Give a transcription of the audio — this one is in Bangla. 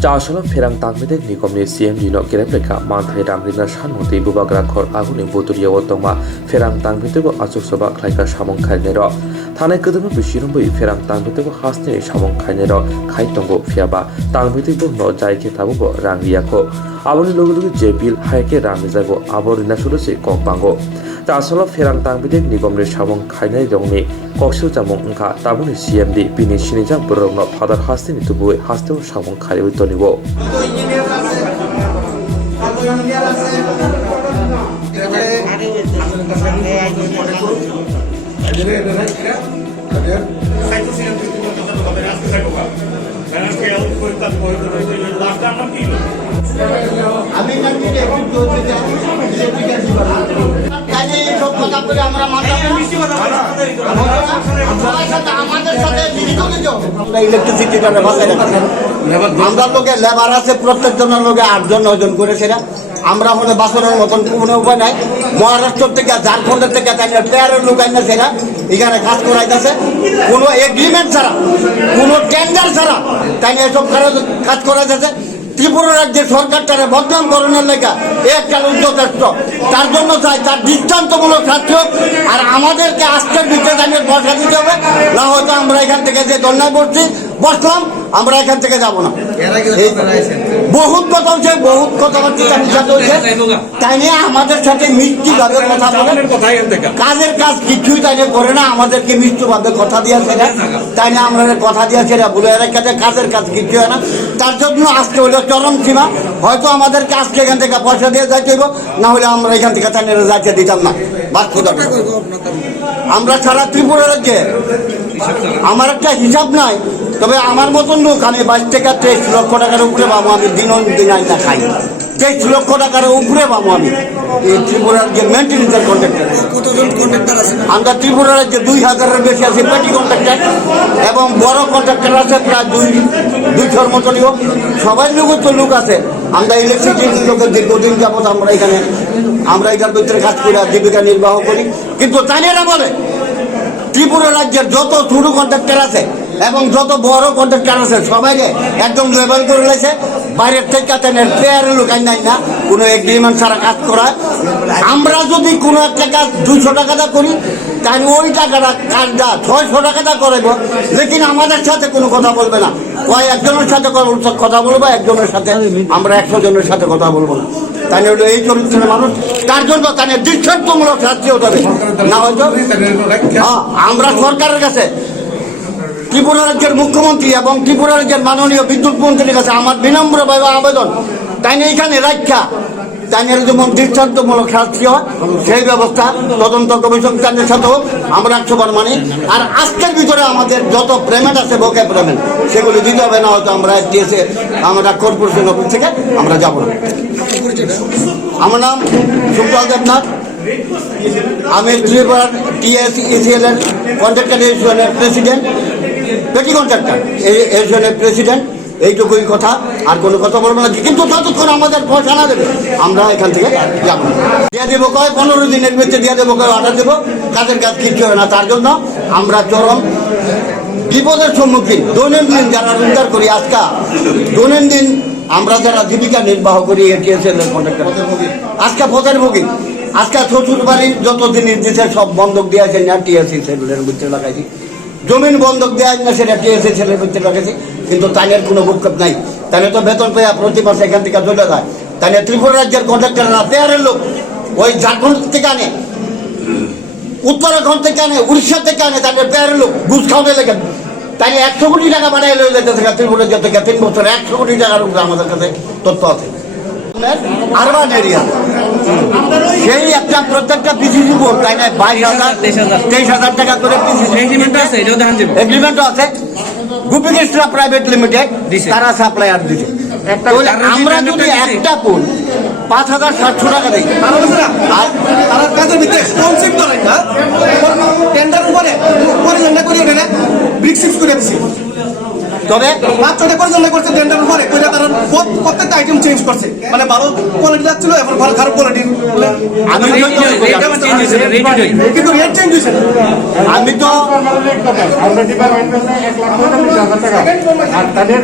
Chasala Ferang Tangmedek Nikomni CMD no Kerepleka Manthai Ramrina Shanmoti Bubagra Khor Aguni Buturia Wotoma Ferang Tangmedebo Asuk Soba Klaika Shamong Khainero Thane Kedema Bishirumbi Ferang Tangmedebo Hasni Shamong Khainero Khaitongo Fiaba Tangmedebo no Jaike Tabubo Rangiako Aboni Logu Jebil Haike Ramizago Aborina Sulusi Kompango Chasala Ferang Tangmedek Nikomni Shamong Khainai Dongni Koksu Jamong Ngka Tabuni CMD Bini Shinijang Burongno Father Hasni Tubu Hastu Shamong Khai Utonibo labour আছে প্রত্যেকজনের লোকে 8 জন 9 জন করে সেটা আমরা হলে বাসনের মতন কোনো উপায় নাই মহারাষ্ট্র থেকে ঝাড়খণ্ডের থেকে পেয়ারের লোক আইনা সেটা এখানে কাজ করাইতেছে কোনো এগ্রিমেন্ট ছাড়া কোনো টেন্ডার ছাড়া তাই এসব কাজ করাইতেছে ত্রিপুরা রাজ্যের সরকারটারে বদনাম করানোর লেখা একটা যথেষ্ট তার জন্য চাই তার দৃষ্টান্তমূলক শাস্তি হোক আর আমাদেরকে আজকের ভিতরে দাঁড়িয়ে বসা দিতে হবে না হয়তো আমরা এখান থেকে যে ধর্নায় বসছি বসলাম আমরা এখান থেকে যাব না বহুত কথা হচ্ছে বহুত কথাবার্তা তাই নিয়ে আমাদের সাথে মিষ্টি ভাবে কথা বলে কাজের কাজ কিছুই তাই করে না আমাদেরকে মিষ্টি ভাবে কথা দিয়েছে না তাই নিয়ে আমরা কথা দিয়েছে না বলে রেখেছে কাজের কাজ কিছু হয় না তার জন্য আজকে হলো চরম সীমা হয়তো আমাদেরকে আজকে এখান থেকে পয়সা দিয়ে যাইতে হইব না হলে আমরা এখান থেকে তাই যাইতে দিতাম না বাস্তবতা আমরা সারা ত্রিপুরা রাজ্যে আমার একটা হিসাব নাই তবে আমার মতন লোক আমি 22 থেকে 23 লক্ষ টাকার উপরে পাবো আমি দিন আইনা খাই 23 লক্ষ টাকার উপরে পাবো আমি এই ত্রিপুরার যে মেনটেন্যান্সের কন্ট্রাক্টর কতজন কন্ট্রাক্টর আছে আমরা ত্রিপুরার যে 2000-এর বেশি আছে পেটি কন্ট্রাক্টর এবং বড় কন্ট্রাক্টর আছে প্রায় 200-র মতনই সবাই লোক আছে আমরা ইলেকট্রিসিটির লোকের দীর্ঘদিন যাবত আমরা এখান ভিতরে কাজ করে জীবিকা নির্বাহ করি কিন্তু তাইনেরা বলে ত্রিপুরা রাজ্যের যত ছোট কন্ট্রাক্টর আছে এবং যত বড় কন্ট্রাক্টর আছে সবাইকে একদম লেভেল করে লেছে বাইরের থেকে প্লেয়ারের লোক নাই না কোনো এগ্রিমেন্ট ছাড়া কাজ করায় আমরা যদি কোনো একটা কাজ 200 টাকাটা করি তাহলে ওই টাকাটা কাজটা 600 টাকাটা করাইব লেকিন আমাদের সাথে কোনো কথা বলবে না ওই একজনের সাথে কথা বলবো একজনের সাথে আমরা 100 জনের সাথে কথা বলবো না তাই হলো এই চরিত্রের মানুষ তার জন্য তাদের দৃষ্টান্তমূলক শাস্তি হতে হবে না হয়তো আমরা সরকারের কাছে ত্রিপুরা রাজ্যের মুখ্যমন্ত্রী এবং ত্রিপুরা রাজ্যের মাননীয় বিদ্যুৎ মন্ত্রীর কাছে আমার বিনম্রভাবে আবেদন তাই এইখানে রাখা তাই যেমন দৃষ্টান্তমূলক শাস্তি হয় সেই ব্যবস্থা তদন্ত কমিশন তাদের সাথেও আমরা 100 মানি আর আজকের ভিতরে আমাদের যত পেমেন্ট আছে বকেয়া পেমেন্ট সেগুলি দিতে হবে না হয়তো আমরা আমরা কর্পোরেশন অফিস থেকে আমরা যাব না আমার নাম সুপ্রল দেবনাথ আমি ত্রিপুরা TSECL এর কন্ট্রাক্টর এসোসিয়েশনের প্রেসিডেন্ট পেটি কন্ট্রাক্টর এসোসিয়েশনের প্রেসিডেন্ট এইটুকুই কথা আর কোনো কথা বলবো না কিন্তু ততক্ষণ আমাদের পয়সা না দেবে আমরা এখান থেকে যাবো দিয়ে দেবো কয় 15 দিনের ভিতরে দিয়ে দেবো কয় অর্ডার দেবো কাজের কাজ কিছু হয় না তার জন্য আমরা চরম বিপদের সম্মুখীন দৈনন্দিন যারা রোজগার করি দৈনন্দিন আমরা যারা জীবিকা নির্বাহ করি TSECL এর কন্ট্রাক্টর আজকে পথের ভোগী আজকে শ্বশুর বাড়ির যত জিনিস দিচ্ছে সব বন্ধক দিয়েছে না TSECL এর ভিতরে লাগাইছি জমিন বন্ধক দেওয়া না সেটা TSECL এর ভিতরে লাগাইছি কিন্তু তাদের কোনো ভূক্ষেপ নাই তাহলে তো বেতন পেয়ে প্রতি মাসে এখান থেকে চলে যায় তাহলে ত্রিপুরা রাজ্যের কন্ট্রাক্টররা পেয়ারের লোক ওই ঝাড়খণ্ড থেকে আনে উত্তরাখণ্ড থেকে আনে উড়িষ্যা থেকে আনে তাদের পেয়ারের লোক ঘুষ খাওয়াতে লেগে তাই 100 কোটি টাকা বাড়াই লেগে যেতে ত্রিপুরা রাজ্য থেকে 3 বছর 100 কোটি টাকার উপরে আমাদের কাছে তথ্য আছে আরবান এরিয়া সেই একটা প্রত্যেকটা পিসিসি বোর্ড তাই না 22,000-23,000 টাকা করে এগ্রিমেন্টও আছে গুপিকৃষ্ণ প্রাইভেট লিমিটেড তারা সাপ্লায়ার দিচ্ছে আমরা যদি একটা পোল 5,700 টাকা দিই আর কাজের ভিতরে কনসেপ্ট ধরে না টেন্ডার উপরে পরিচালনা করি এখানে ব্রিক্সিপস করে দিছি তবে মাত্রটা পরিচালনা করছে টেন্ডার উপরে কইরা তারা প্রত্যেকটা আইটেম চেঞ্জ করছে মানে ভালো কোয়ালিটি যাচ্ছিল এখন খারাপ কোয়ালিটি আমি কিন্তু রেট চেঞ্জ হয়েছে আমি তো আমরা ডিপার্টমেন্ট 1,20,000 টাকা আর তাদের